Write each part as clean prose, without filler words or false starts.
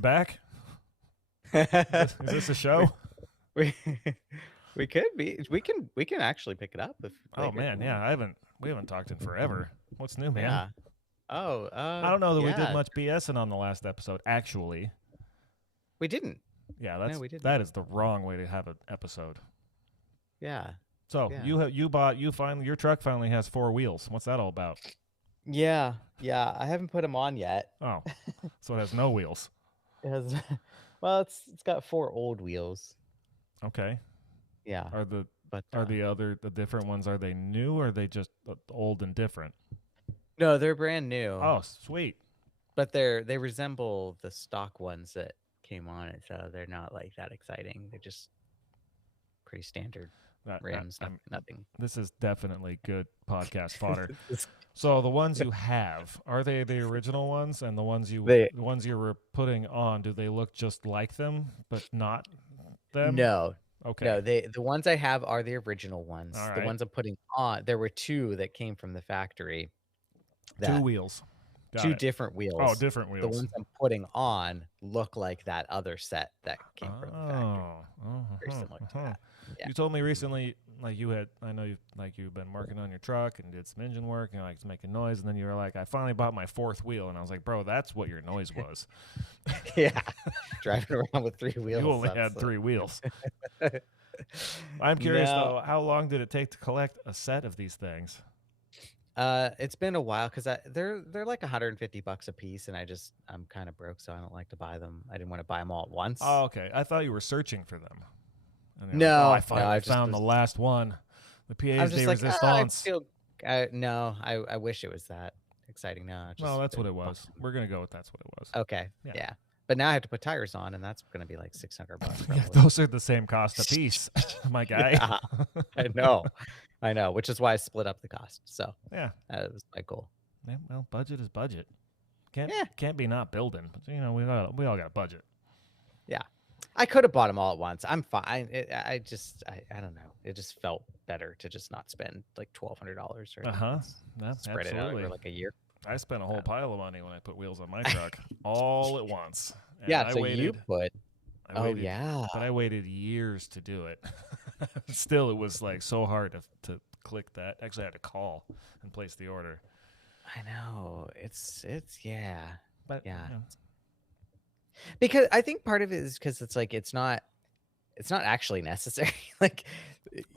back? Is this a show? we we could be. We can actually pick it up if Oh later. man, yeah, we haven't talked in forever. What's new, man? Yeah. Oh, I don't know that we did yeah. much BSing on the last episode. Actually, We didn't. yeah, No, we didn't. that is the wrong way to have an episode. Yeah. So Yeah. your truck finally has 4 wheels. What's that all about? Yeah. Yeah. I haven't put them on yet. Oh, so it has no wheels. It has, well, it's got 4 old wheels. Okay. Yeah. Are the But the different ones, are they new or are they just old and different? no, they're brand new. Oh, sweet. But they resemble the stock ones that came on it, so they're not like that exciting. They're just pretty standard rims. Nothing. This is definitely good podcast fodder. So the ones you have, are they the original ones? And the ones you were putting on, do they look just like them but not them? No. Okay. No, the ones I have are the original ones. All The right. ones I'm putting on, there were 2 that came from the factory. 2 wheels. Got 2 it. different wheels. Oh, different wheels. The ones I'm putting on look like that other set that came from the factory. Very similar to that. Yeah. You told me recently, like you've been working on your truck and did some engine work and it's making noise, and then you were like, I finally bought my 4th wheel, and I was like, bro, that's what your noise was. Yeah. Driving around with 3 wheels. You only had 3 wheels. I'm curious though, how long did it take to collect a set of these things? It's been a while because they're like $150 a piece, and I'm kind of broke, so I don't like to buy them. I didn't want to buy them all at once. Oh, okay. I thought you were searching for them. No, I finally found the last one. The PA's de resistance. I wish it was that exciting. No, that's what it was. We're gonna go with that's what it was. Okay, yeah. But now I have to put tires on, and that's gonna be like $600. Yeah, those are the same cost a piece, my guy. Yeah, I know, which is why I split up the cost. So yeah, that was my goal. Yeah, well, budget is budget. Can't be not building. But, we all got a budget. Yeah. I could have bought them all at once. I'm fine. I don't know. It just felt better to just not spend like $1,200 or spread it out over like a year. I spent a whole pile of money when I put wheels on my truck all at once. And yeah, you put. Yeah. But I waited years to do it. Still, it was like so hard to click that. Actually, I had to call and place the order. I know. It's yeah. But yeah. Because I think part of it is because it's like it's not actually necessary. Like,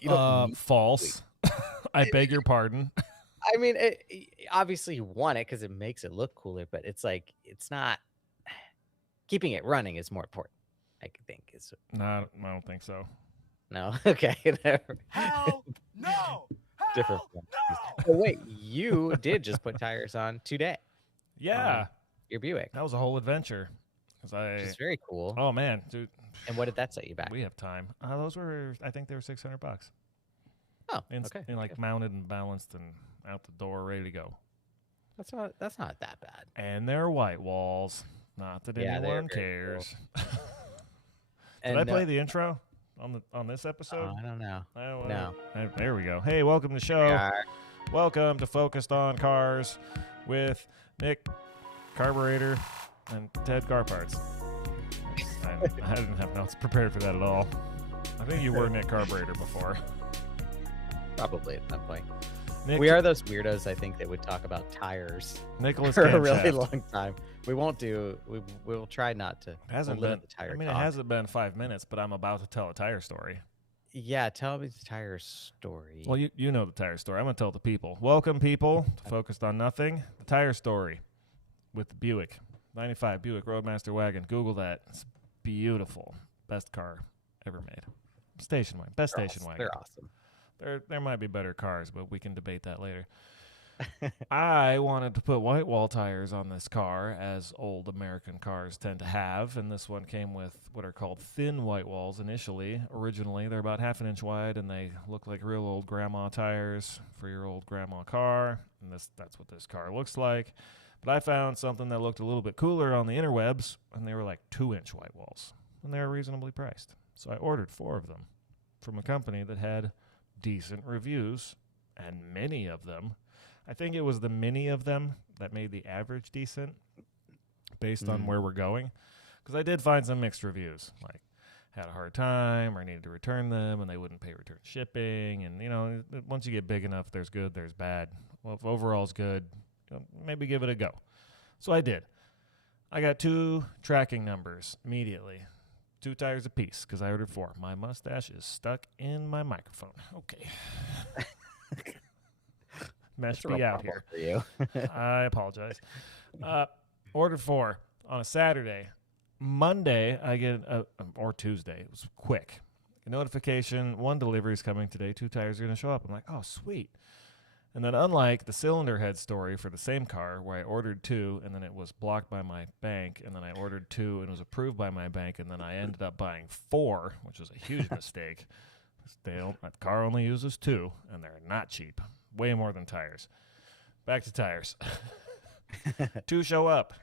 you don't false. I beg your pardon. I mean, obviously you want it because it makes it look cooler, but it's like it's not. Keeping it running is more important, I think. No, I don't think so. No, okay. Hell no. Different. No. Oh, wait, you did just put tires on today. Yeah, your Buick. That was a whole adventure. Which is very cool. Oh man, dude! And what did that set you back? We have time. Those were, I think, they were $600. Oh, okay. And like mounted and balanced and out the door, ready to go. That's not that bad. And they're white walls. Not that anyone cares. Cool. Did I play the intro on this episode? I don't know. No. There we go. Hey, welcome to the show. Yeah. Welcome to Focused on Cars with Nick Carburetor and Ted Car Parts. I didn't have notes prepared for that at all. I think you were Nick Carburetor before. Probably at some point. We are those weirdos, I think, that would talk about tires Nicholas for a really long time. We won't do. We'll try not to. Hasn't been. It hasn't been 5 minutes, but I'm about to tell a tire story. Yeah, tell me the tire story. Well, you know the tire story. I'm gonna tell the people. Welcome, people, to Focused on Nothing. The tire story with the Buick, '95 Buick Roadmaster wagon. Google that. It's beautiful. Best car ever made. Station wagon. Best station wagon. They're awesome. There might be better cars, but we can debate that later. I wanted to put white wall tires on this car, as old American cars tend to have, and this one came with what are called thin white walls initially. Originally, they're about 1/2 inch wide, and they look like real old grandma tires for your old grandma car, and that's what this car looks like. But I found something that looked a little bit cooler on the interwebs, and they were like 2-inch white walls, and they were reasonably priced. So I ordered 4 of them from a company that had decent reviews, and many of them. I think it was the many of them that made the average decent based on where we're going. Because I did find some mixed reviews, like had a hard time or needed to return them and they wouldn't pay return shipping. And, you know, once you get big enough, there's good, there's bad. Well, if overall's good, you know, maybe give it a go. So I did. I got 2 tracking numbers immediately. 2 tires apiece because I ordered 4. My mustache is stuck in my microphone. Okay. Mesh me out here. For you. I apologize. Ordered 4 on a Saturday. Monday, I get or Tuesday. It was quick. A notification, 1 delivery is coming today. 2 tires are going to show up. I'm like, oh, sweet. And then unlike the cylinder head story for the same car where I ordered 2 and then it was blocked by my bank and then I ordered 2 and it was approved by my bank and then I ended up buying 4, which was a huge mistake. My car only uses 2 and they're not cheap. Way more than tires. Back to tires. 2 show up.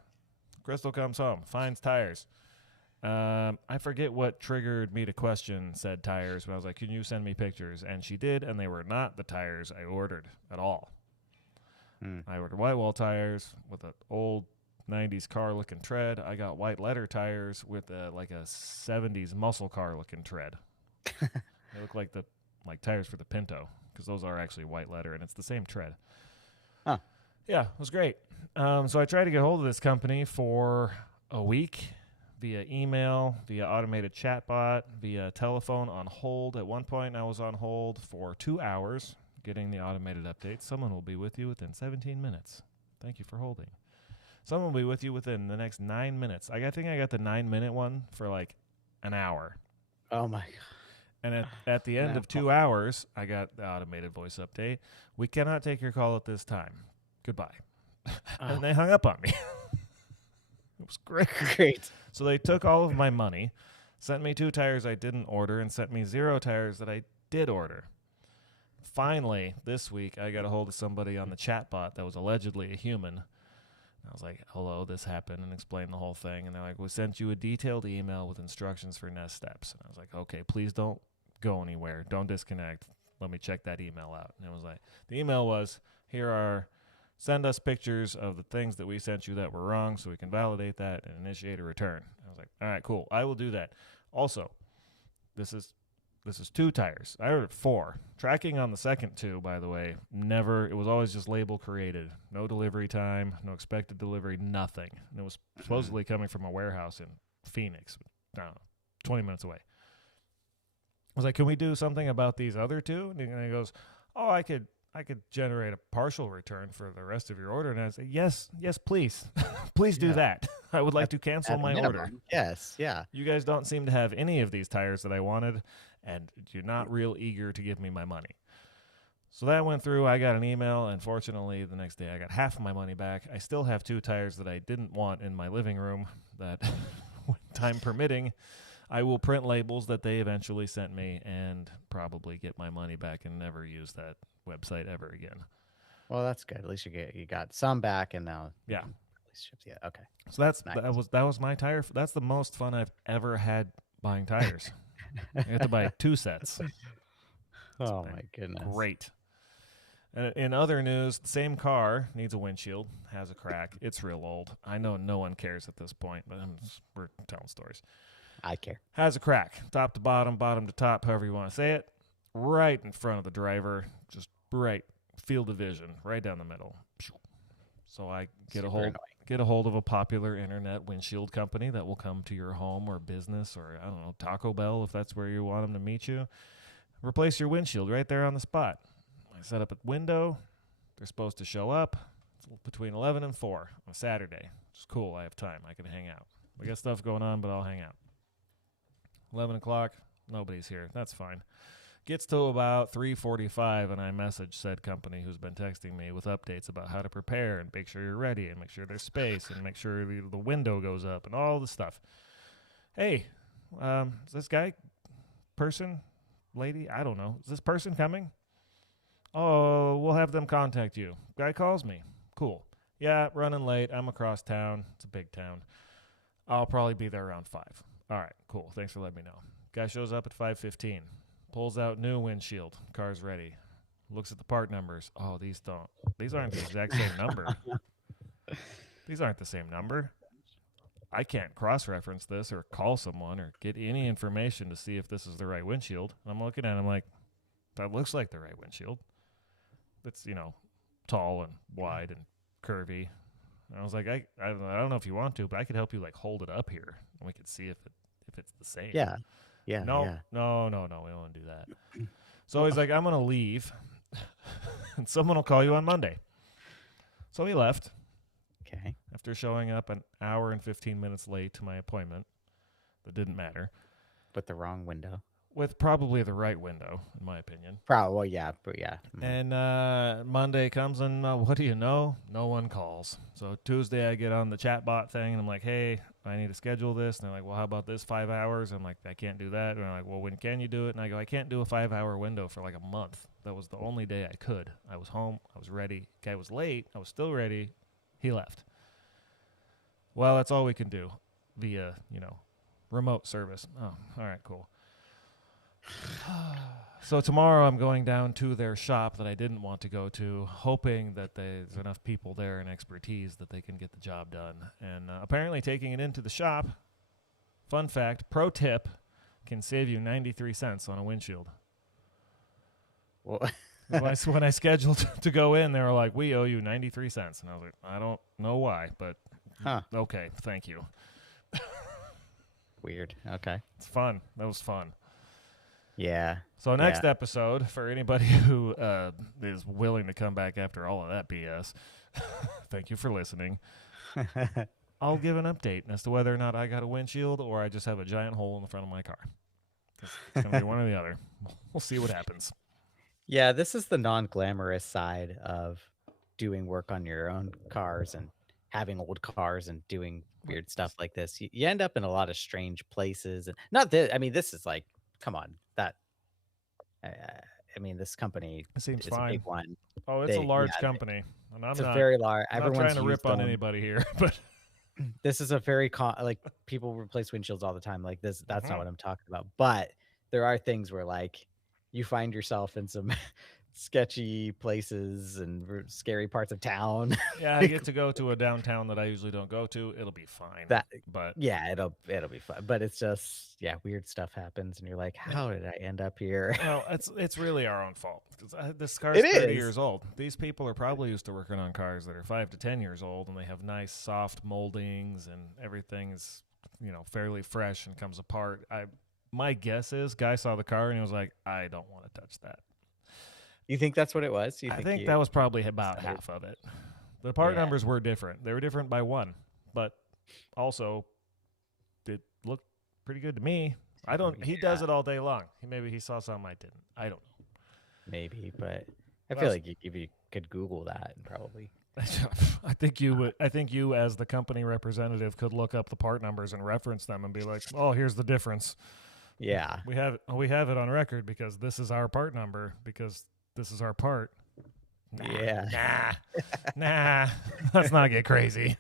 Crystal comes home, finds tires. I forget what triggered me to question said tires, but I was like, can you send me pictures? And she did, and they were not the tires I ordered at all. I ordered white wall tires with an old 90s car-looking tread. I got white letter tires with like a 70s muscle car-looking tread. They look like tires for the Pinto, because those are actually white letter, and it's the same tread. Huh. Yeah, it was great. So I tried to get hold of this company for a week via email, via automated chatbot, via telephone on hold. At one point, I was on hold for 2 hours getting the automated update. Someone will be with you within 17 minutes. Thank you for holding. Someone will be with you within the next 9 minutes. I think I got the 9-minute one for like an hour. Oh, my God. And at the end of 2 hours, I got the automated voice update. We cannot take your call at this time. Goodbye. And they hung up on me. It was great. Great. So they took all of my money, sent me 2 tires I didn't order, and sent me 0 tires that I did order. Finally, this week, I got a hold of somebody on the chatbot that was allegedly a human. I was like, hello, this happened, and explained the whole thing. And they're like, we sent you a detailed email with instructions for next steps. And I was like, okay, please don't go anywhere. Don't disconnect. Let me check that email out. And it was like, the email was, send us pictures of the things that we sent you that were wrong so we can validate that and initiate a return. I was like, all right, cool. I will do that. Also, this is 2 tires. I ordered 4. Tracking on the second 2, by the way, it was always just label created. No delivery time, no expected delivery, nothing. And it was supposedly coming from a warehouse in Phoenix, I don't know, 20 minutes away. I was like, can we do something about these other 2? And he goes, oh, I could generate a partial return for the rest of your order. And I said, yes, please. Please do that. I would like to cancel my order. Yes, yeah. You guys don't seem to have any of these tires that I wanted, and you're not real eager to give me my money. So that went through. I got an email, and fortunately, the next day I got half of my money back. I still have 2 tires that I didn't want in my living room that, time permitting, I will print labels that they eventually sent me and probably get my money back and never use that website ever again. Well, that's good. At least you got some back, and now yeah, at least shipped. Yeah, okay. So that was my tire. That's the most fun I've ever had buying tires. I had to buy 2 sets. Oh my goodness! Great. And in other news, the same car needs a windshield, has a crack. It's real old. I know no one cares at this point, but we're telling stories. I care. Has a crack, top to bottom, bottom to top, however you want to say it, right in front of the driver, just right field of vision, right down the middle. So I get a hold of a popular internet windshield company that will come to your home or business or, I don't know, Taco Bell if that's where you want them to meet you. Replace your windshield right there on the spot. I set up a window. They're supposed to show up between 11 and 4 on Saturday. It's cool. I have time. I can hang out. We got stuff going on, but I'll hang out. 11 o'clock, nobody's here. That's fine. Gets to about 3:45, and I message said company who's been texting me with updates about how to prepare and make sure you're ready and make sure there's space and make sure the window goes up and all the stuff. Hey, is this guy, person, lady, I don't know. Is this person coming? Oh, we'll have them contact you. Guy calls me. Cool. Yeah, running late. I'm across town. It's a big town. I'll probably be there around 5. All right, cool. Thanks for letting me know. Guy shows up at 5:15. Pulls out new windshield. Car's ready. Looks at the part numbers. Oh, these aren't the exact same number. These aren't the same number. I can't cross-reference this or call someone or get any information to see if this is the right windshield. And I'm looking at it, I'm like, that looks like the right windshield. It's, tall and wide and curvy. And I was like, I don't know if you want to, but I could help you, like, hold it up here, and we could see if it's the same. Yeah. No, we don't want to do that. So he's like, I'm going to leave, and someone will call you on Monday. So he left. Okay. After showing up an hour and 15 minutes late to my appointment. That didn't matter. With the wrong window. With probably the right window, in my opinion. Probably, well, yeah, but yeah. And Monday comes, and what do you know? No one calls. So Tuesday, I get on the chatbot thing, and I'm like, hey, I need to schedule this. And they're like, well, how about this 5 hours? I'm like, I can't do that. And they're like, well, when can you do it? And I go, I can't do a 5-hour window for like a month. That was the only day I could. I was home. I was ready. Guy was late. I was still ready. He left. Well, that's all we can do via, remote service. Oh, all right, cool. So tomorrow I'm going down to their shop that I didn't want to go to, hoping that there's enough people there and expertise that they can get the job done. And apparently taking it into the shop, fun fact, pro tip, can save you 93 cents on a windshield. Well, when I scheduled to go in, they were like, we owe you 93 cents. And I was like, I don't know why, but okay, thank you. Weird. Okay. It's fun. That was fun. Yeah. So next episode, for anybody who is willing to come back after all of that BS, thank you for listening. I'll give an update as to whether or not I got a windshield or I just have a giant hole in the front of my car. It's going to be one or the other. We'll see what happens. Yeah, this is the non-glamorous side of doing work on your own cars and having old cars and doing weird stuff like this. You end up in a lot of strange places. And not that, I mean, this is like, come on, this company seems is fine. A big one. Oh, it's a large company. And It's a very large. I'm not trying to rip on anybody here, but this is a very people replace windshields all the time. Like this, that's not what I'm talking about. But there are things where like you find yourself in some sketchy places and scary parts of town. Yeah, I get to go to a downtown that I usually don't go to. It'll be fine. It'll be fun. But it's just weird stuff happens, and you're like, how did I end up here? Well, it's really our own fault. This car is 30 years old. These people are probably used to working on cars that are 5 to 10 years old, and they have nice soft moldings, and everything is fairly fresh and comes apart. My guess is, guy saw the car and he was like, I don't want to touch that. You think that's what it was? I think that was probably about half of it. The part numbers were different. They were different by one, but also it looked pretty good to me. He does it all day long. Maybe he saw something I didn't. I don't know. Maybe, but I feel like if you could Google that and probably. I think you would. I think you, as the company representative, could look up the part numbers and reference them and be like, "Oh, here's the difference." Yeah, we have it on record because this is our part number because this is our part. Nah. Let's not get crazy.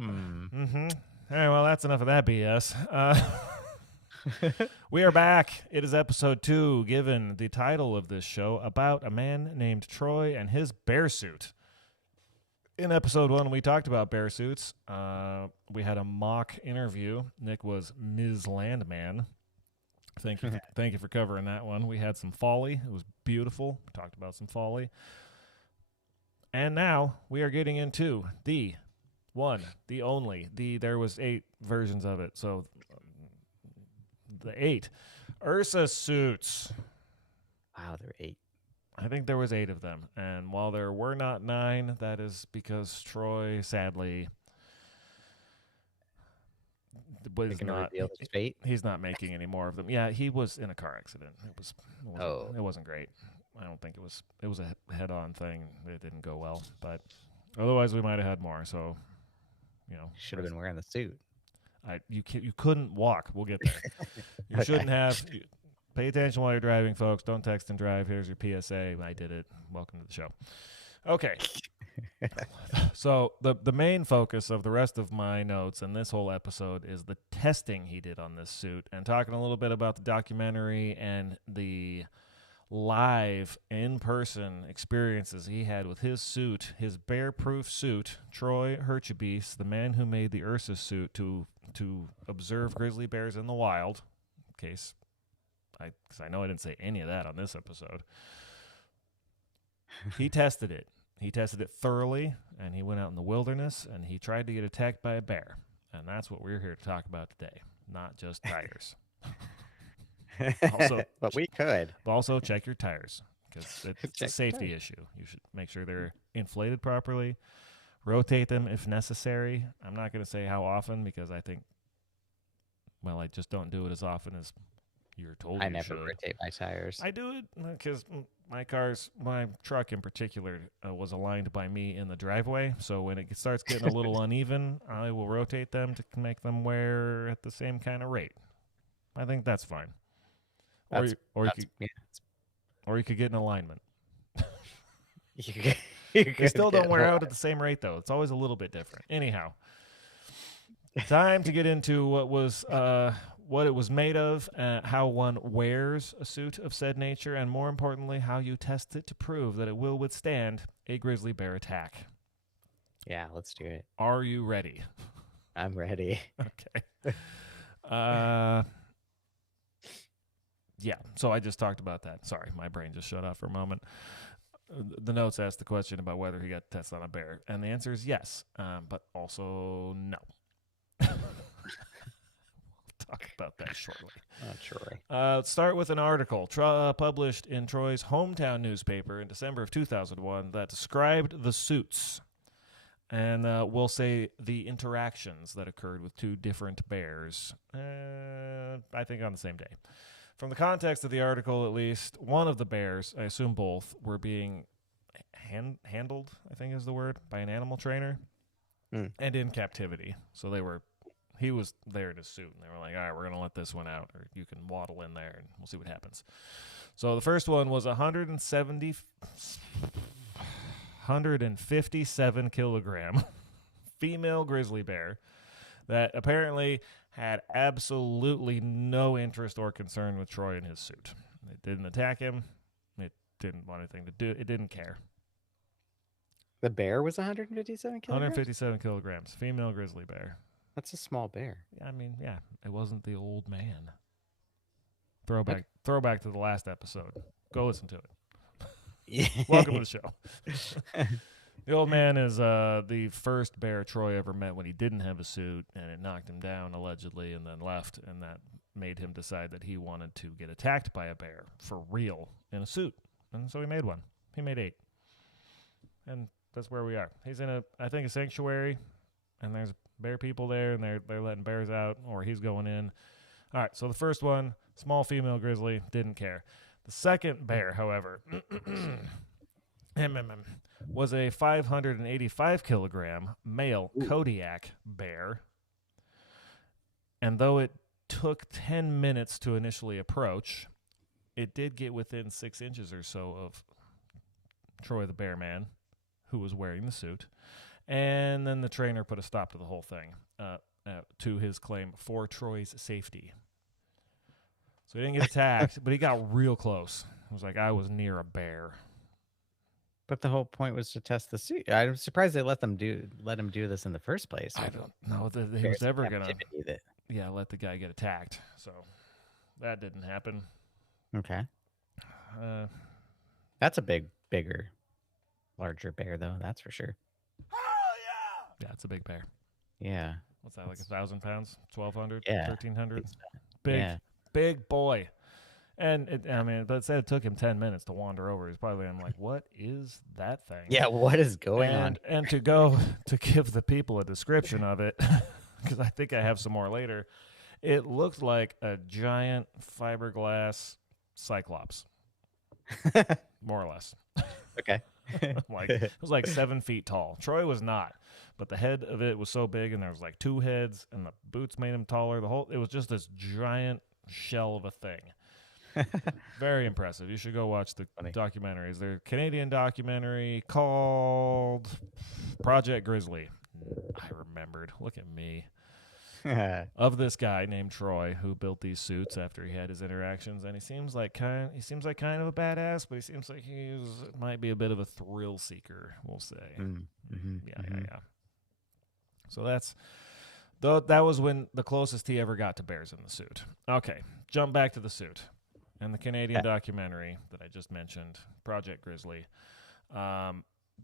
Mm-hmm. All right, well, that's enough of that BS. We are back. It is episode 2, given the title of this show, about a man named Troy and his bear suit. In episode 1, we talked about bear suits. We had a mock interview. Nick was Ms. Landman. Thank you for covering that one. We had some folly. It was beautiful. We talked about some folly. And now we are getting into the one, the only, there was 8 versions of it. So the 8 Ursa suits. Wow, there were 8. I think there was 8 of them. And while there were not 9, that is because Troy, sadly, was not. He's not making any more of them. Yeah, he was in a car accident. It wasn't great. I don't think it was. It was a head-on thing. It didn't go well. But otherwise, we might have had more. So, should have been wearing the suit. You couldn't walk. We'll get there. You shouldn't have. Pay attention while you're driving, folks. Don't text and drive. Here's your PSA. I did it. Welcome to the show. Okay. So the main focus of the rest of my notes and this whole episode is the testing he did on this suit and talking a little bit about the documentary and the live in-person experiences he had with his suit, his bear-proof suit. Troy Hurtubise, the man who made the Ursa suit to observe grizzly bears in the wild, in case because I know I didn't say any of that on this episode. He tested it. He tested it thoroughly, and he went out in the wilderness, and he tried to get attacked by a bear. And that's what we're here to talk about today, not just tires. Also, but we could. Also, check your tires, because it's a safety issue. You should make sure they're inflated properly, rotate them if necessary. I'm not going to say how often, because I think, well, I just don't do it as often as you're told. I never rotate my tires. I do it because my truck in particular, was aligned by me in the driveway. So when it starts getting a little uneven, I will rotate them to make them wear at the same kind of rate. I think that's fine. Or you could get an alignment. They still don't wear out at the same rate, though. It's always a little bit different. Anyhow, time to get into what it was made of, how one wears a suit of said nature, and more importantly, how you test it to prove that it will withstand a grizzly bear attack. Yeah, let's do it. Are you ready? I'm ready. Okay. Yeah, so I just talked about that. Sorry, my brain just shut off for a moment. The notes asked the question about whether he got tested on a bear, and the answer is yes, but also no. Talk about that shortly. Oh, Troy. Let's start with an article published in Troy's hometown newspaper in December of 2001 that described the suits. And we'll say the interactions that occurred with two different bears, I think on the same day. From the context of the article, at least, one of the bears, I assume both, were being handled, I think is the word, by an animal trainer, and in captivity. So he was there in his suit, and they were like, all right, we're going to let this one out, or you can waddle in there, and we'll see what happens. So the first one was 157 kilogram female grizzly bear that apparently had absolutely no interest or concern with Troy and his suit. It didn't attack him. It didn't want anything to do. It didn't care. The bear was 157 kilograms? 157 kilograms. Female grizzly bear. That's a small bear. I mean, yeah, it wasn't the old man. Throwback to the last episode. Go listen to it. Welcome to the show. The old man is the first bear Troy ever met when he didn't have a suit, and it knocked him down, allegedly, and then left, and that made him decide that he wanted to get attacked by a bear for real in a suit. And so he made one. He made 8. And that's where we are. He's in I think a sanctuary, and there's bear people there, and they're letting bears out, or he's going in. All right, so the first one, small female grizzly, didn't care. The second bear, however, was a 585 kilogram male Kodiak bear. And though it took 10 minutes to initially approach, it did get within 6 inches or so of Troy the bear man, who was wearing the suit. And then the trainer put a stop to the whole thing, to his claim, for Troy's safety. So he didn't get attacked, but he got real close. It was like I was near a bear. But the whole point was to test the suit. I'm surprised they let him do this in the first place. I don't know that he was ever going to let the guy get attacked. So that didn't happen. Okay. That's a larger bear, though. That's for sure. Hell yeah! Yeah, it's a big bear. Yeah. What's that, like 1,000 pounds? 1,200? Yeah. 1,300? Yeah. Big boy. And but it said it took him 10 minutes to wander over. He's probably, I'm like, what is that thing? Yeah, what is going on? And to give the people a description of it, because I think I have some more later, it looked like a giant fiberglass cyclops, more or less. Okay. It was like 7 feet tall. Troy was not, but the head of it was so big, and there was like 2 heads, and the boots made him taller. It was just this giant shell of a thing. Very impressive. You should go watch the documentaries. There's a Canadian documentary called Project Grizzly. I remembered. Look at me. of this guy named Troy who built these suits after he had his interactions, and he seems like kind of a badass, but he seems like might be a bit of a thrill seeker, we'll say. Yeah. So that was when the closest he ever got to bears in the suit. Okay, jump back to the suit and the Canadian documentary that I just mentioned, Project Grizzly.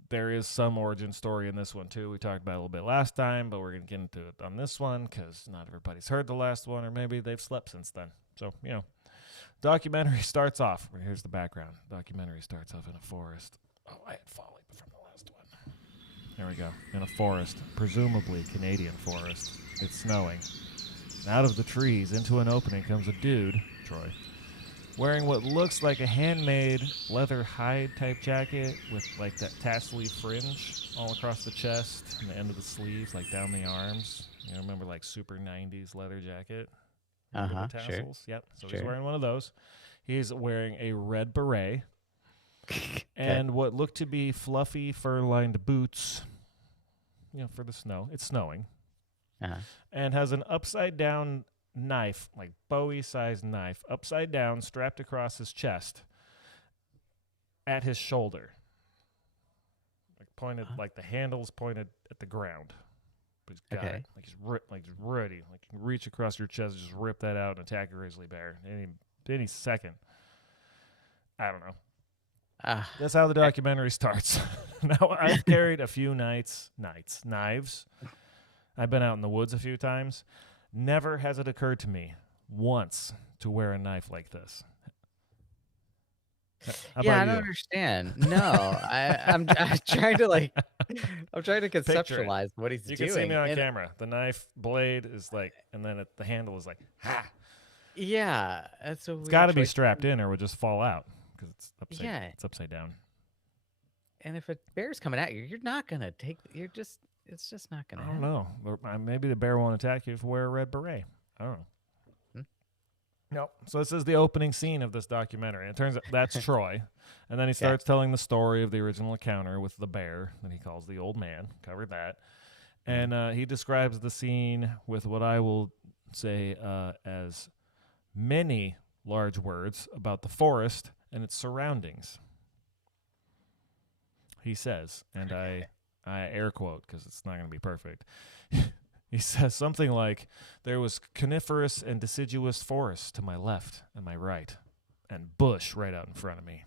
There is some origin story in this one, too. We talked about it a little bit last time, but we're going to get into it on this one because not everybody's heard the last one, or maybe they've slept since then. So, documentary starts off. Here's the background. Documentary starts off in a forest. Oh, I had Folly from the last one. There we go. In a forest, presumably Canadian forest. It's snowing. Out of the trees, into an opening, comes a dude, Troy, wearing what looks like a handmade leather hide type jacket with like that tassel-y fringe all across the chest and the end of the sleeves, like down the arms. You remember like super 90s leather jacket? With the tassels? Sure. Yep. So he's wearing one of those. He's wearing a red beret and what looked to be fluffy fur-lined boots, for the snow. It's snowing. And has an upside-down knife, like Bowie-sized knife, upside down, strapped across his chest, at his shoulder, like pointed, like the handle's pointed at the ground. But he's got it, like he's ready, like you can reach across your chest, just rip that out and attack a grizzly bear any second. I don't know. That's how the documentary starts. Now I've carried a few knives. I've been out in the woods a few times. Never has it occurred to me once to wear a knife like this. How Yeah, I about don't you? understand. No, I'm trying to conceptualize what he's You doing. can see me on and camera. The knife blade is like, and then the handle is like, ha. yeah, that's a It's weird got to be choice. strapped in or it would just fall out because Yeah. it's upside down. And if a bear's coming at you, you're not gonna take. It's just not gonna. I don't happen. know. Maybe the bear won't attack you if you wear a red beret. I don't know. No. So this is the opening scene of this documentary. It turns out that's Troy. And then he starts telling the story of the original encounter with the bear that he calls the old man. Covered that. And he describes the scene with what I will say as many large words about the forest and its surroundings. He says, and I air quote because it's not going to be perfect. He says something like, there was coniferous and deciduous forest to my left and my right, and bush right out in front of me.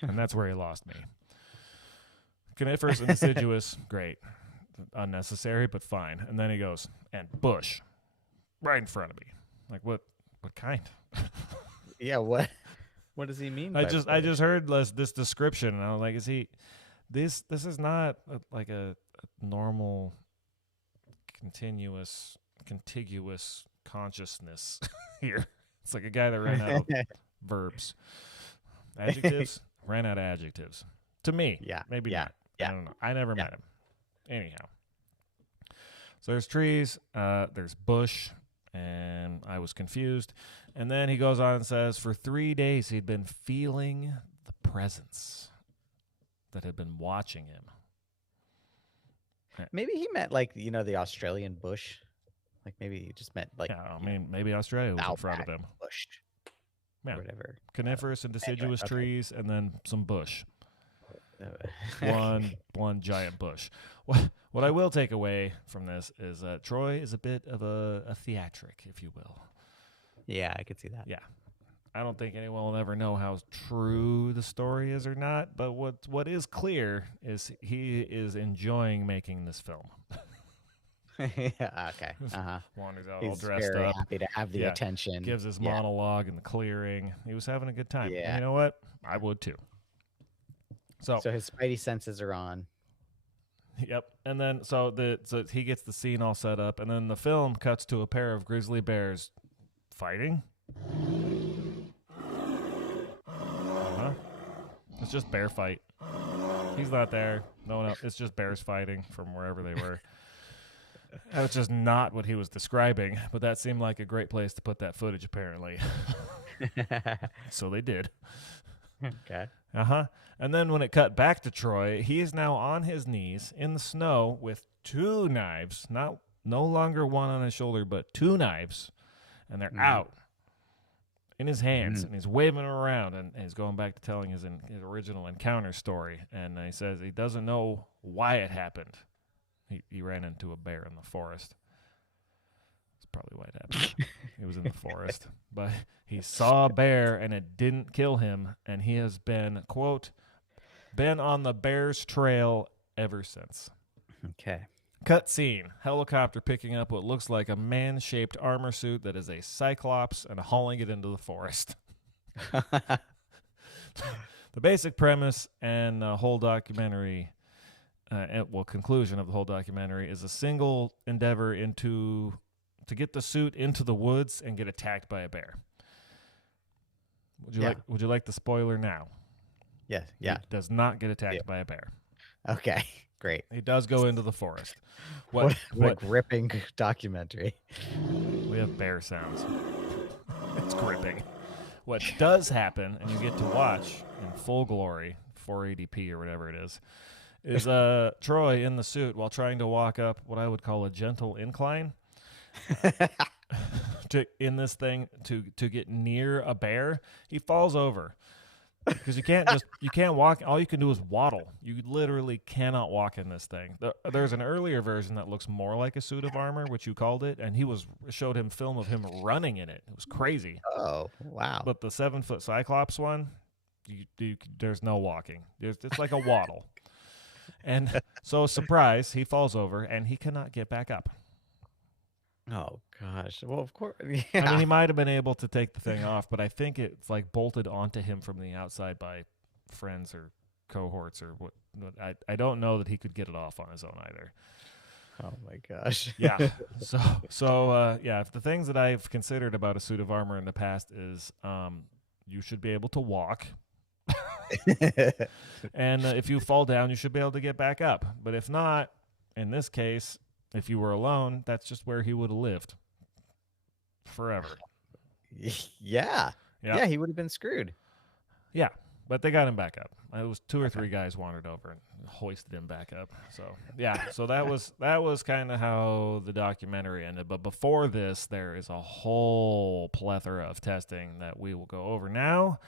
And that's where he lost me. Coniferous and deciduous, great. Unnecessary, but fine. And then he goes, and bush right in front of me. Like, what kind? Yeah, what does he mean? I just heard this description, and I was like, is he... This is not like a normal contiguous consciousness here. It's like a guy that ran out of verbs. Adjectives? Ran out of adjectives. To me. Yeah. Maybe yeah. not. Yeah. I don't know. I never met him. Anyhow. So there's trees, there's bush, and I was confused. And then he goes on and says, for 3 days he'd been feeling the presence that had been watching him. Maybe he meant the Australian bush. Like maybe he just meant maybe Australia was in front of outback him. bush. Yeah. Whatever. Coniferous and deciduous okay. trees, and then some bush. Uh, One giant bush. What I will take away from this is that Troy is a bit of a theatric, if you will. Yeah, I could see that. Yeah. I don't think anyone will ever know how true the story is or not, but what is clear is he is enjoying making this film. Yeah, okay. Wanders out He's all dressed very up, happy to have the attention. gives his monologue in the clearing. He was having a good time. Yeah. And you know what? I would too. So his spidey senses are on. Yep. And then so he gets the scene all set up, and then the film cuts to a pair of grizzly bears fighting. It's just bear fight. He's not there. No one else. It's just bears fighting from wherever they were. That was just not what he was describing, but that seemed like a great place to put that footage, apparently. So they did. Okay. And then when it cut back to Troy, he is now on his knees in the snow with two knives, not no longer one on his shoulder, but two knives, and they're Mhm. out in his hands, Mhm. and he's waving them around, and he's going back to telling his original encounter story. And he says he doesn't know why it happened. He ran into a bear in the forest. That's probably why it happened. He was in the forest, but he saw a bear, and it didn't kill him, and he has been, quote, been on the bear's trail ever since. Okay. Cut scene. Helicopter picking up what looks like a man-shaped armor suit that is a cyclops and hauling it into the forest. The basic premise and whole documentary, conclusion of the whole documentary is a single endeavor to get the suit into the woods and get attacked by a bear. Would you like the spoiler now? Yeah. Yeah. He does not get attacked by a bear. Okay. Great. He does go into the forest. What a gripping documentary. We have bear sounds. It's gripping. What does happen, and you get to watch in full glory, 480p or whatever it is Troy in the suit while trying to walk up what I would call a gentle incline to get near a bear. He falls over. Because you can't walk. All you can do is waddle. You literally cannot walk in this thing. There's an earlier version that looks more like a suit of armor, which you called it, and showed him film of him running in it. It was crazy. Oh, wow. But the 7-foot Cyclops one, there's no walking. It's like a waddle. And so, surprise, he falls over and he cannot get back up. Oh gosh. Well, of course. I mean, Yeah. he might have been able to take the thing off, but I think it's like bolted onto him from the outside by friends or cohorts or what. I don't know that he could get it off on his own either. Oh my gosh. Yeah. So if the things that I've considered about a suit of armor in the past is you should be able to walk. And if you fall down, you should be able to get back up. But if not, in this case, if you were alone, that's just where he would have lived forever. Yeah. Yeah. Yeah, he would have been screwed. Yeah, but they got him back up. It was 2 or 3 guys wandered over and hoisted him back up. So yeah, so that was kind of how the documentary ended. But before this, there is a whole plethora of testing that we will go over now.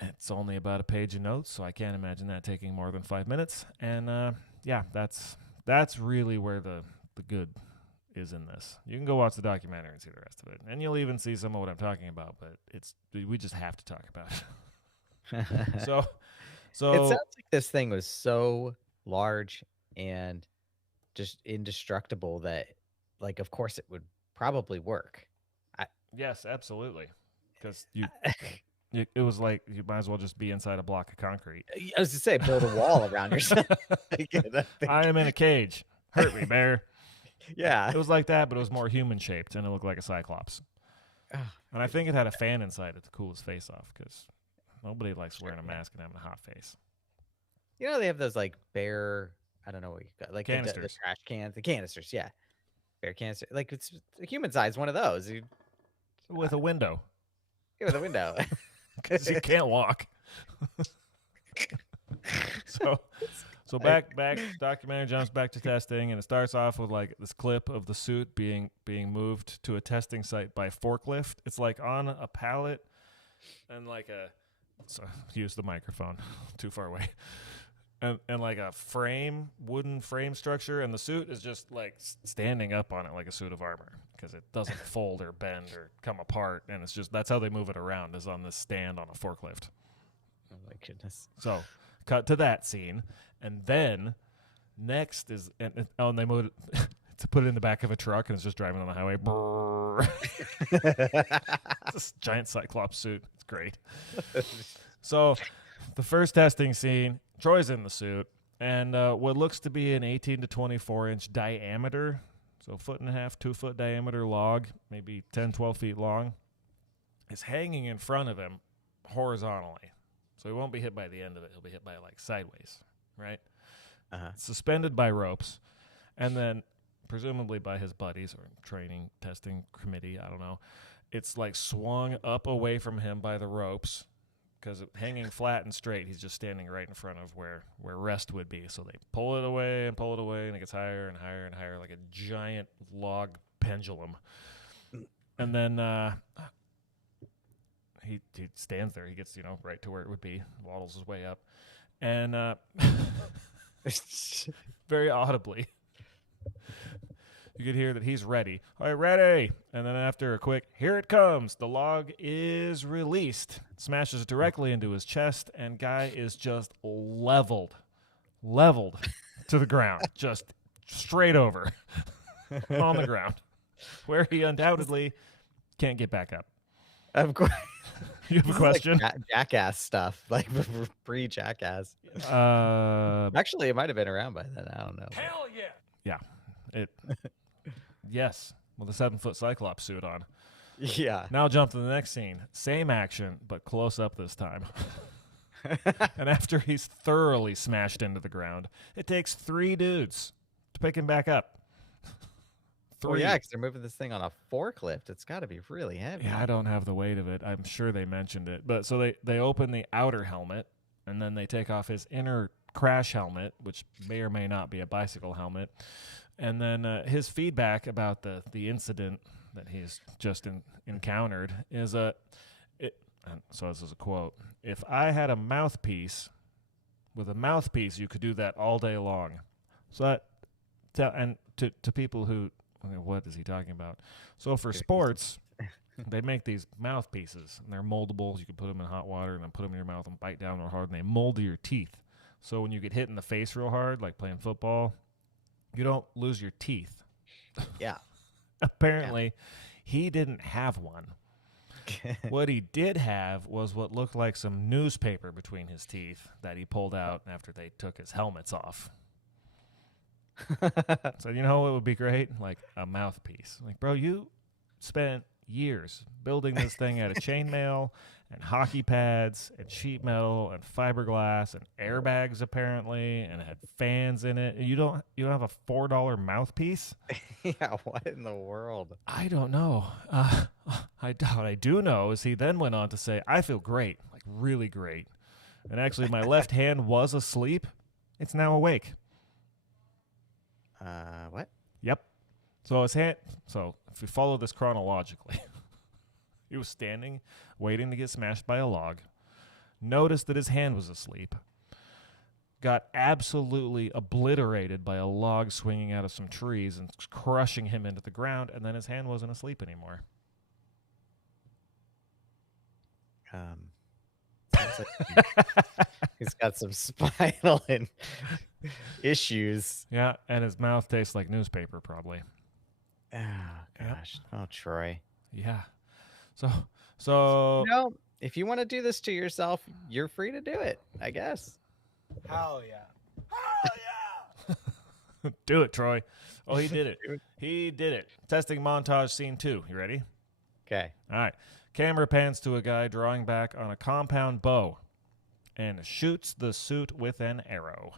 It's only about a page of notes, so I can't imagine that taking more than 5 minutes. And that's really where the good is in this. You can go watch the documentary and see the rest of it, and you'll even see some of what I'm talking about. But we just have to talk about it. So It sounds like this thing was so large and just indestructible that, like, of course, it would probably work. yes, absolutely, because it was like you might as well just be inside a block of concrete. I was to say, build a wall around yourself. I am in a cage. Hurt me, bear. Yeah. It was like that, but it was more human shaped, and it looked like a cyclops. Oh, And I think it had a fan inside it to cool his face off, because nobody likes wearing a mask and having a hot face. you know, they have those like bear, I don't know what you got, like the Canisters. trash cans, the canisters. Yeah. Bear canister. Like it's a human size one of those. With a window, With a window. because you can't walk. So back documentary jumps back to testing, and it starts off with like this clip of the suit being moved to a testing site by forklift. It's like on a pallet and like use the microphone too far away. And like a wooden frame structure, and the suit is just like standing up on it like a suit of armor, because it doesn't fold or bend or come apart, and it's just that's how they move it around, is on this stand on a forklift. Oh my goodness. So cut to that scene, and then next is and they moved it to put it in the back of a truck, and it's just driving on the highway. This giant cyclops suit. It's great. So the first testing scene, Troy's in the suit, and what looks to be an 18 to 24 inch diameter, so 1.5 2 foot diameter log, maybe 10, 12 feet long, is hanging in front of him horizontally. So he won't be hit by the end of it. He'll be hit by like sideways, right? Suspended by ropes, and then presumably by his buddies or training testing committee. I don't know. It's like swung up away from him by the ropes, because hanging flat and straight, he's just standing right in front of where rest would be. So they pull it away, and it gets higher and higher and higher, like a giant log pendulum. And then he stands there. He gets, right to where it would be, waddles his way up. And very audibly, you could hear that he's ready. All right, ready. And then after a quick, here it comes, the log is released. Smashes directly into his chest, and guy is just leveled to the ground, just straight over on the ground, where he undoubtedly can't get back up. Of course. You have a question? Like Jackass stuff, like pre-Jackass. Actually, it might have been around by then. I don't know. Hell yeah. Yeah. Yes. With a 7-foot Cyclops suit on. Yeah. Now jump to the next scene. Same action, but close up this time. And after he's thoroughly smashed into the ground, it takes 3 dudes to pick him back up. 3. Well, yeah, because they're moving this thing on a forklift. It's got to be really heavy. Yeah, I don't have the weight of it. I'm sure they mentioned it. But so they open the outer helmet, and then they take off his inner crash helmet, which may or may not be a bicycle helmet. And then his feedback about the incident that he's just encountered is so this is a quote: "If I had a mouthpiece, with a mouthpiece, you could do that all day long." So to people who, what is he talking about? So for sports, they make these mouthpieces, and they're moldables. You can put them in hot water and then put them in your mouth and bite down real hard, and they mold to your teeth. So when you get hit in the face real hard, like playing football, you don't lose your teeth. Yeah. Apparently, he didn't have one. What he did have was what looked like some newspaper between his teeth that he pulled out after they took his helmets off. So you know what would be great? Like a mouthpiece. Like, bro, you spent years building this thing out of chainmail and hockey pads and sheet metal and fiberglass and airbags apparently, and it had fans in it. And you don't have a $4 mouthpiece? Yeah, what in the world? I don't know. What I do know is he then went on to say, "I feel great, like really great. And actually, my left hand was asleep. It's now awake." What? Yep. So his hand. So if we follow this chronologically, he was standing, waiting to get smashed by a log. Noticed that his hand was asleep. Got absolutely obliterated by a log swinging out of some trees and crushing him into the ground, and then his hand wasn't asleep anymore. Sounds like he's got some spinal issues. Yeah, and his mouth tastes like newspaper, probably. Oh gosh. Yep. Oh, Troy. Yeah. So if you want to do this to yourself, you're free to do it, I guess. Hell yeah. Hell yeah. do it, Troy. Oh, he did it. He did it. Testing montage scene 2. You ready? Okay. All right. Camera pans to a guy drawing back on a compound bow and shoots the suit with an arrow.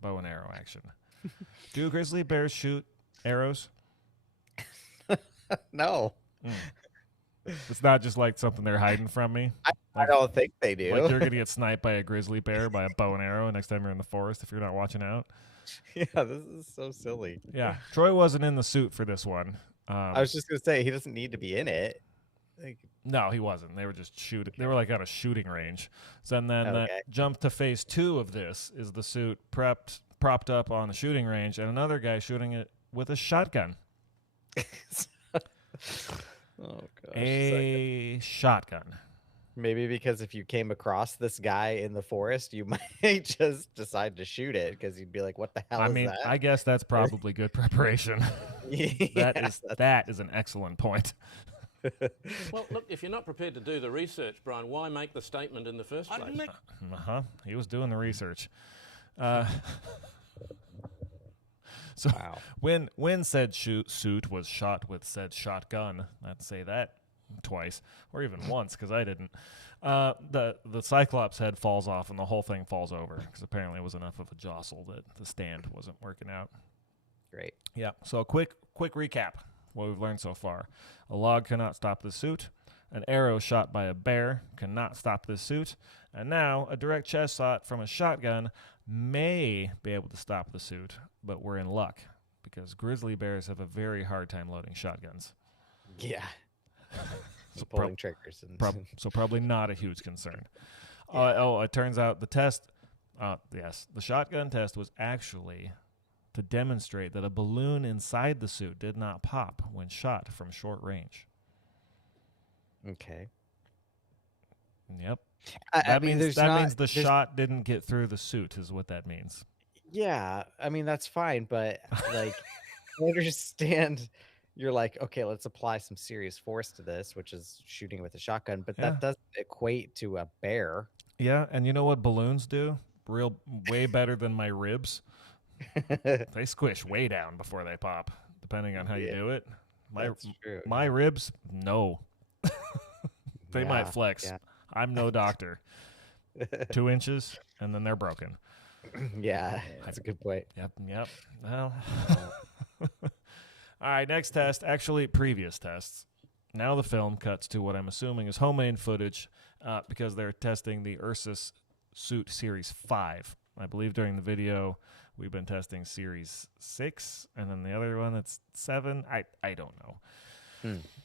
Bow and arrow action. Do grizzly bears shoot arrows? No. It's not just like something they're hiding from me. I don't think they do. Like you're going to get sniped by a grizzly bear by a bow and arrow next time you're in the forest if you're not watching out. Yeah, this is so silly. Yeah. Troy wasn't in the suit for this one. I was just going to say, he doesn't need to be in it. Like, no, he wasn't. They were just shooting. They were like on a shooting range. So then okay. Jump to phase 2 of this is the suit propped up on the shooting range and another guy shooting it with a shotgun. Oh gosh. A shotgun. Maybe because if you came across this guy in the forest, you might just decide to shoot it because you'd be like, "What the hell is that?" I guess that's probably good preparation. Yeah, that is an excellent point. Well, look, if you're not prepared to do the research, Brian, why make the statement in the first place? He was doing the research. So wow. when said suit was shot with said shotgun, I'd say that twice or even once because I didn't. The Cyclops head falls off and the whole thing falls over because apparently it was enough of a jostle that the stand wasn't working out. Great. Yeah. So quick recap. What we've learned so far. A log cannot stop the suit. An arrow shot by a bear cannot stop this suit. And now, a direct chest shot from a shotgun may be able to stop the suit, but we're in luck because grizzly bears have a very hard time loading shotguns. Yeah. So Pulling triggers. And so probably not a huge concern. Yeah. It turns out the test, the shotgun test was actually to demonstrate that a balloon inside the suit did not pop when shot from short range. Okay. Yep. I mean, That means the shot didn't get through the suit is what that means. Yeah, I mean, that's fine, but like, I understand you're like, okay, let's apply some serious force to this, which is shooting with a shotgun, but Yeah. that doesn't equate to a bear. Yeah, and you know what balloons do? Way better than my ribs. They squish way down before they pop, depending on how you do it. That's true. My ribs, no. They might Yeah, flex. yeah. I'm no doctor. 2 inches, and then they're broken. Yeah, that's a good point. Yep. Well. All right, next test. Actually, previous tests. Now the film cuts to what I'm assuming is homemade footage because they're testing the Ursus Suit Series 5. I believe during the video we've been testing Series 6, and then the other one that's 7. I don't know.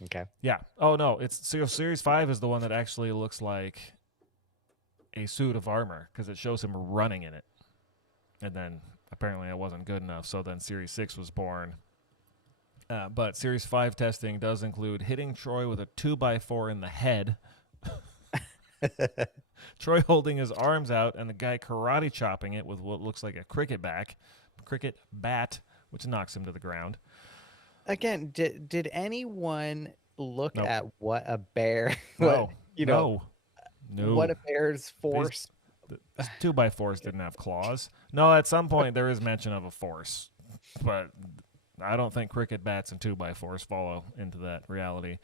Okay. Yeah. Oh, no. Series 5 is the one that actually looks like a suit of armor because it shows him running in it. And then apparently it wasn't good enough, so then Series 6 was born. But Series 5 testing does include hitting Troy with a 2x4 in the head, Troy holding his arms out, and the guy karate chopping it with what looks like a cricket bat, which knocks him to the ground. Again, did anyone look Nope. at what a bear, No. what a bear's force? These 2x4s didn't have claws. No, at some point there is mention of a force, but I don't think cricket bats and 2x4s follow into that reality.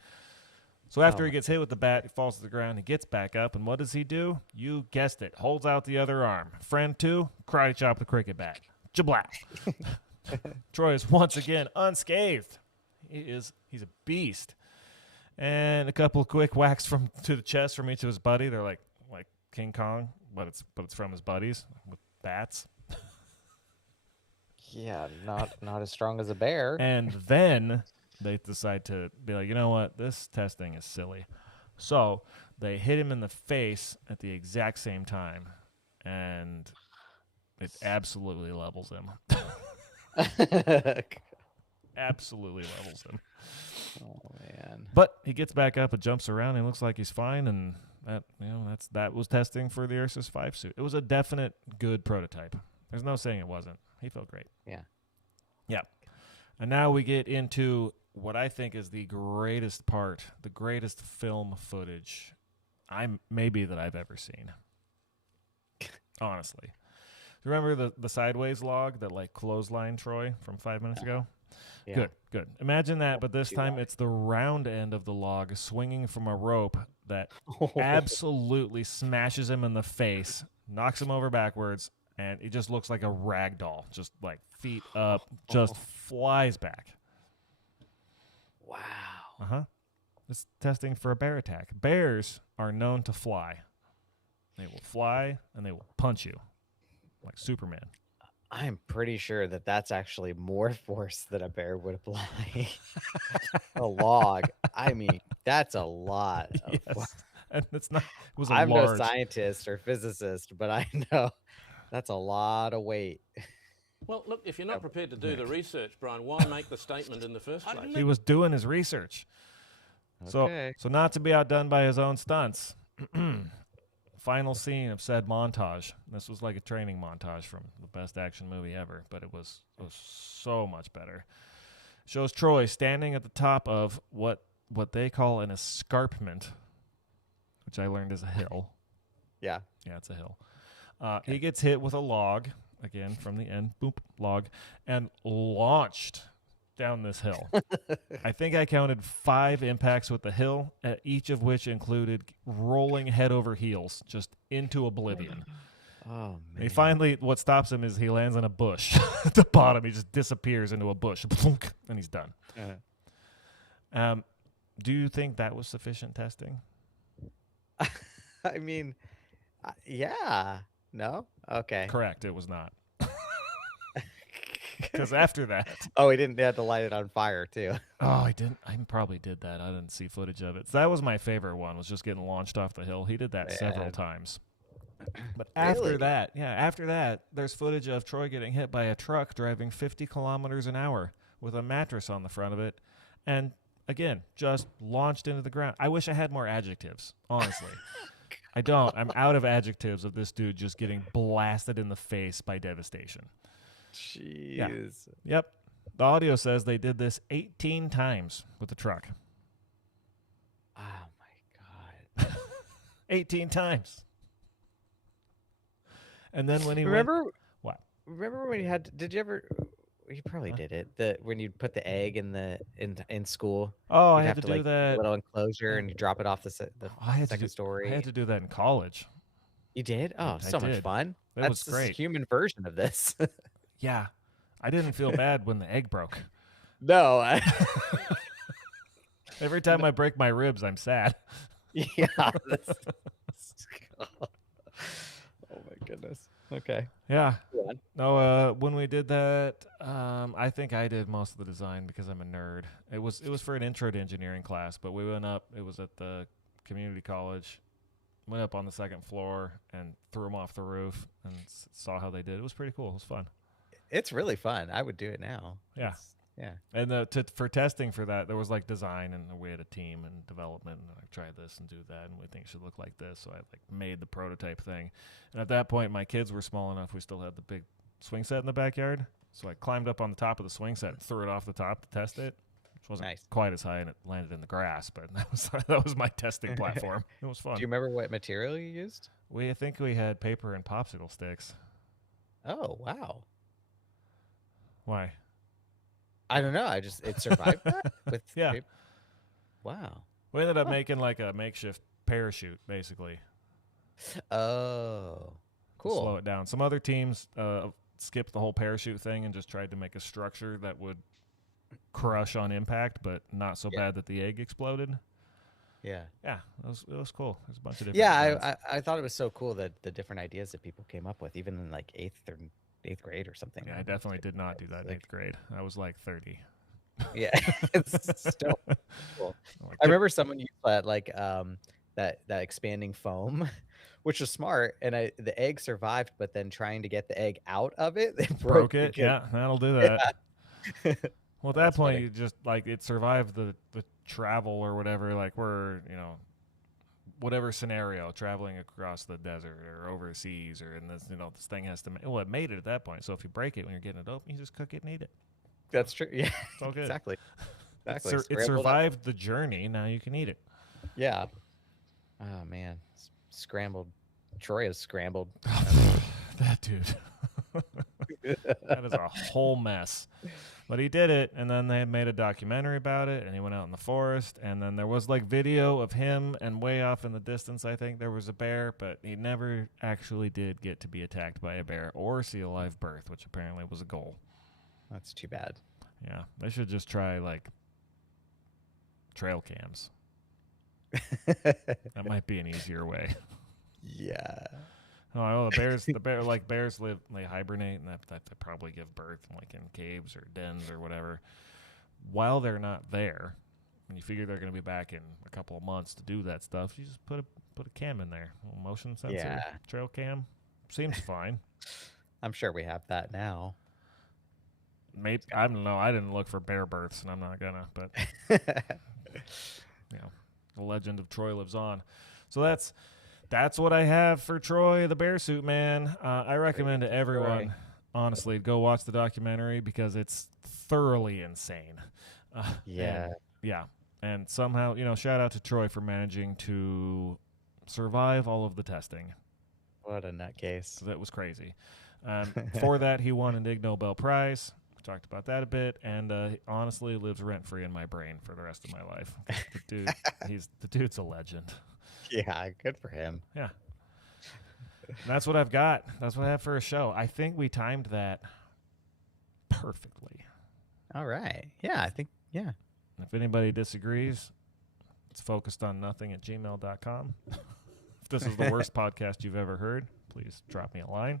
So after he gets hit with the bat, he falls to the ground, he gets back up, and what does he do? You guessed it. Holds out the other arm. Friend 2, karate chop the cricket bat. Jablat. Troy is once again unscathed. He's a beast. And a couple of quick whacks to the chest from each of his buddy. They're like King Kong, but it's from his buddies with bats. Yeah, not as strong as a bear. And then they decide to be like, you know what? This testing is silly. So they hit him in the face at the exact same time, and it absolutely levels him. Absolutely levels him. Oh man! But he gets back up and jumps around. And looks like he's fine, and that was testing for the Ursus 5 suit. It was a definite good prototype. There's no saying it wasn't. He felt great. Yeah. Yeah. And now we get into what I think is the greatest part, the greatest film footage that I've ever seen. Honestly. Remember the sideways log that like clothesline Troy from 5 minutes ago? Yeah. Good. Imagine that, but this time it's the round end of the log swinging from a rope that absolutely smashes him in the face, knocks him over backwards, and it just looks like a rag doll, just like feet up, just flies back. Wow. Uh-huh. It's testing for a bear attack. Bears are known to fly. They will fly, and they will punch you like Superman. I'm pretty sure that that's actually more force that a bear would apply. A log. I mean, that's a lot. Yes. And it was I'm large. no scientist or physicist, but I know that's a lot of weight. Well, look, if you're not prepared to do the research, Brian, why make the statement in the first place? He was doing his research. Okay. So not to be outdone by his own stunts. Final scene of said montage. This was like a training montage from the best action movie ever, but it was so much better. Shows Troy standing at the top of what they call an escarpment, which I learned is a hill. Yeah. Yeah, it's a hill. He gets hit with a log, again, from the end, boop, log, and launched down this hill. I think I counted 5 impacts with the hill, each of which included rolling head over heels, just into oblivion. Oh, man. He finally, what stops him is he lands on a bush at the bottom. He just disappears into a bush, and he's done. Do you think that was sufficient testing? I mean, Yeah. No? Okay. Correct. It was not. Because after that, Oh, he didn't. They had to light it on fire too. oh, I didn't. I probably did that. I didn't see footage of it. So that was my favorite one. Was just getting launched off the hill. He did that several Man. times. But Really? after that, there's footage of Troy getting hit by a truck driving 50 kilometers an hour with a mattress on the front of it, and again, just launched into the ground. I wish I had more adjectives. Honestly, I don't. I'm out of adjectives of this dude just getting blasted in the face by devastation. Jeez. Yep. The audio says they did this 18 times with the truck. Oh my God. 18 times. And then when he Remember went, what? remember when you had did you ever you probably did it. When you put the egg in school. Oh, I You'd had have to to do like a that. little enclosure and you drop it off the I had to second do. story. I had to do that in college. You did? Oh, I so much did. fun. It was That's the great. human version of this. Yeah, I didn't feel bad when the egg broke. No. Every time I break my ribs, I'm sad. Yeah. Oh my goodness. Okay. Yeah. Go on. No. When we did that, I think I did most of the design because I'm a nerd. It was for an intro to engineering class, but we went up. It was at the community college. Went up on the second floor and threw them off the roof and saw how they did. It was pretty cool. It was fun. It's really fun. I would do it now. Yeah. Yeah. And for testing for that, there was like design, and we had a team and development, and I tried this and do that, and we think it should look like this. So I like made the prototype thing. And at that point, my kids were small enough. We still had the big swing set in the backyard. So I climbed up on the top of the swing set and threw it off the top to test it, which wasn't Nice. quite as high, and it landed in the grass. But that was my testing platform. It was fun. Do you remember what material you used? I think we had paper and popsicle sticks. Oh, wow. Why? I don't know. It survived that with Yeah. paper? Wow. We ended up making like a makeshift parachute, basically. Oh, To cool. slow it down. Some other teams skipped the whole parachute thing and just tried to make a structure that would crush on impact, but not so bad that the egg exploded. Yeah. Yeah, it was cool. There's a bunch of different. Yeah, designs. I thought it was so cool that the different ideas that people came up with, even in like eighth grade or something. Yeah, I definitely did not do that in Like- 8th grade. I was like 30. Yeah, it's still cool. Like, I remember someone used that like that expanding foam, which was smart, and the egg survived, but then trying to get the egg out of it, they broke it. because- Yeah, that'll do that. Yeah. Well, at that That's point, funny. you just like it survived the travel or whatever. Like we're whatever scenario, traveling across the desert or overseas, or in this this thing has to. Well, it made it at that point. So if you break it when you're getting it open, you just cook it and eat it. That's true. Yeah, It's all good. exactly. It Exactly. it Scrambled up. survived the journey. Now you can eat it. Yeah. Oh man, scrambled. Troy has scrambled. That dude. That is a whole mess. But he did it, and then they made a documentary about it, and he went out in the forest, and then there was like video of him, and way off in the distance, I think there was a bear, but he never actually did get to be attacked by a bear or see a live birth, which apparently was a goal. That's too bad. Yeah, they should just try like trail cams. That might be an easier way. Yeah. Oh, bears live, they hibernate, and that they probably give birth like in caves or dens or whatever. While they're not there, and you figure they're going to be back in a couple of months to do that stuff, you just put a cam in there, a little motion sensor, Yeah. trail cam, seems fine. I'm sure we have that now. Maybe I don't know. I didn't look for bear births, and I'm not gonna. But the legend of Troy lives on. So that's what I have for Troy, the bear suit man. I recommend to everyone, honestly, go watch the documentary because it's thoroughly insane. Yeah. And somehow, shout out to Troy for managing to survive all of the testing. What a nutcase. So that was crazy. For that, he won an Ig Nobel Prize. We talked about that a bit, and he honestly lives rent-free in my brain for the rest of my life. The dude's a legend. Yeah, good for him. Yeah. And that's what I've got. That's what I have for a show. I think we timed that perfectly. All right. Yeah, I think, yeah. If anybody disagrees, it's focusedonnothing@gmail.com. If this is the worst podcast you've ever heard, please drop me a line.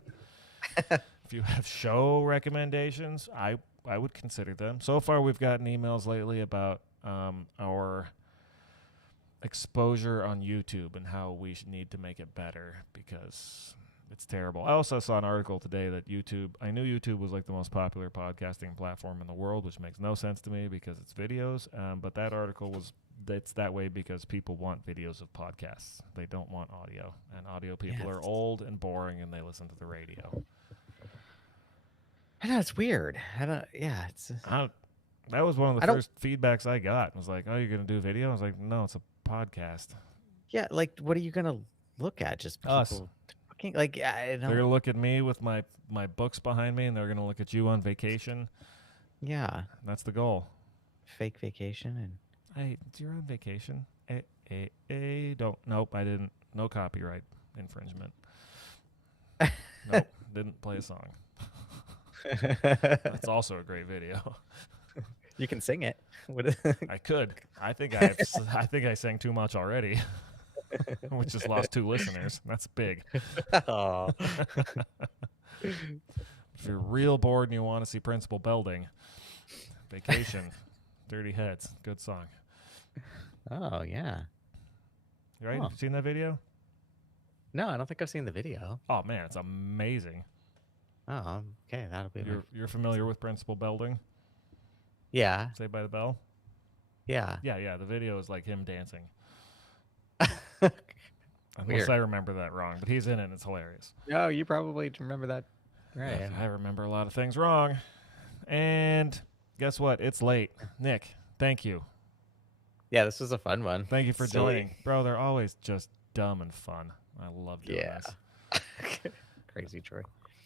If you have show recommendations, I would consider them. So far, we've gotten emails lately about our exposure on YouTube and how we need to make it better because it's terrible. I also saw an article today that I knew YouTube was like the most popular podcasting platform in the world, which makes no sense to me because it's videos. But that article it's that way because people want videos of podcasts. They don't want audio. And audio people are old and boring and they listen to the radio. I know, it's weird. It's... That was one of the first feedbacks I got. It was like, oh, you're going to do video? I was like, no, it's a podcast. Yeah, like, what are you going to look at? Just people us. Talking? Like, I don't... They're going to look at me with my books behind me, and they're going to look at you on vacation. Yeah. That's the goal. Fake vacation. And Hey, you're on vacation? Nope, I didn't. No copyright infringement. Nope, didn't play a song. That's also a great video. You can sing it. I could. I think I sang too much already. We just lost 2 listeners. That's big. Oh. If you're real bored and you want to see Principal Belding, Vacation, Dirty Heads, good song. Oh, yeah. Right? Huh. Have you seen that video? No, I don't think I've seen the video. Oh man, it's amazing. Oh, okay. That'll be... You're familiar with Principal Belding? Yeah. Saved by the Bell? Yeah. Yeah. The video is like him dancing. Weird. Unless I remember that wrong, but he's in it and it's hilarious. No, you probably remember that. Right. I remember a lot of things wrong. And guess what? It's late. Nick, thank you. Yeah, this was a fun one. Thank you for Silly. joining. Bro, they're always just dumb and fun. I love doing this. Crazy Troy.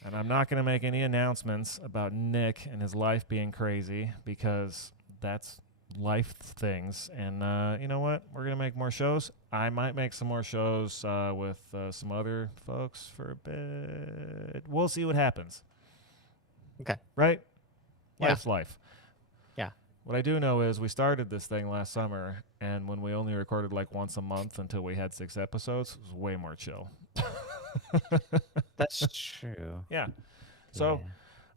And I'm not going to make any announcements about Nick and his life being crazy because that's life things. And you know what? We're going to make more shows. I might make some more shows with some other folks for a bit. We'll see what happens. Okay. Right? Yeah. Life's life. Yeah. What I do know is we started this thing last summer, and when we only recorded like once a month until we had 6 episodes, it was way more chill. That's true. Yeah. So,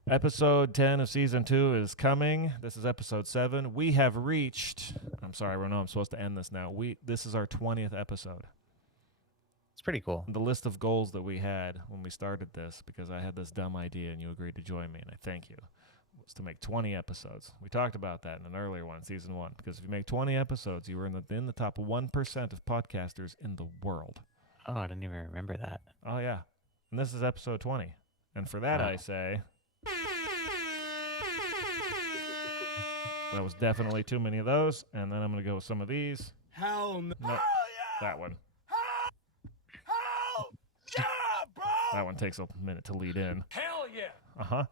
episode 10 of season 2 is coming. This is episode 7. We have reached. I'm sorry, I know I'm supposed to end this now. This is our 20th episode. It's pretty cool. The list of goals that we had when we started this, because I had this dumb idea and you agreed to join me, and I thank you, was to make 20 episodes. We talked about that in an earlier one, season 1, because if you make 20 episodes, you were in the top 1% of podcasters in the world. Oh, I didn't even remember that. Oh, yeah. And this is episode 20. And for that, Wow. I say, that was definitely too many of those. And then I'm going to go with some of these. Hell no. Nope. That one. Hell yeah, bro. That one takes a minute to lead in. Hell yeah. Uh-huh.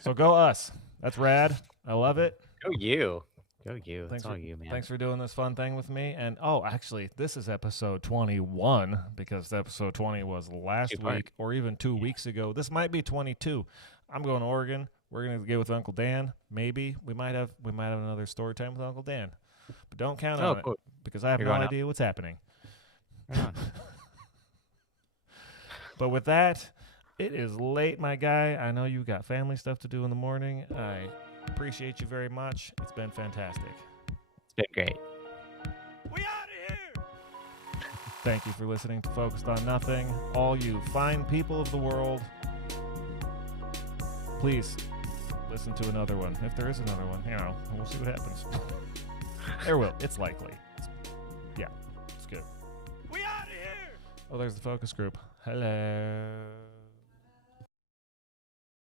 So go us. That's rad. I love it. Go you. Go you. That's Thanks all for, you, man. Thanks for doing this fun thing with me. And, oh, actually, this is episode 21 because episode 20 was last week or even 2 weeks ago. This might be 22. I'm going to Oregon. We're going to get with Uncle Dan. Maybe. We might have another story time with Uncle Dan. But don't count on it because I have no idea what's happening. But with that, it is late, my guy. I know you got family stuff to do in the morning. I appreciate you very much. It's been fantastic. It's been great. We out of here. Thank you for listening to Focused on Nothing. All you fine people of the world, please listen to another one. If there is another one, we'll see what happens. There will. It's likely. It's good. We out of here. Oh, there's the focus group. Hello.